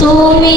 তুমি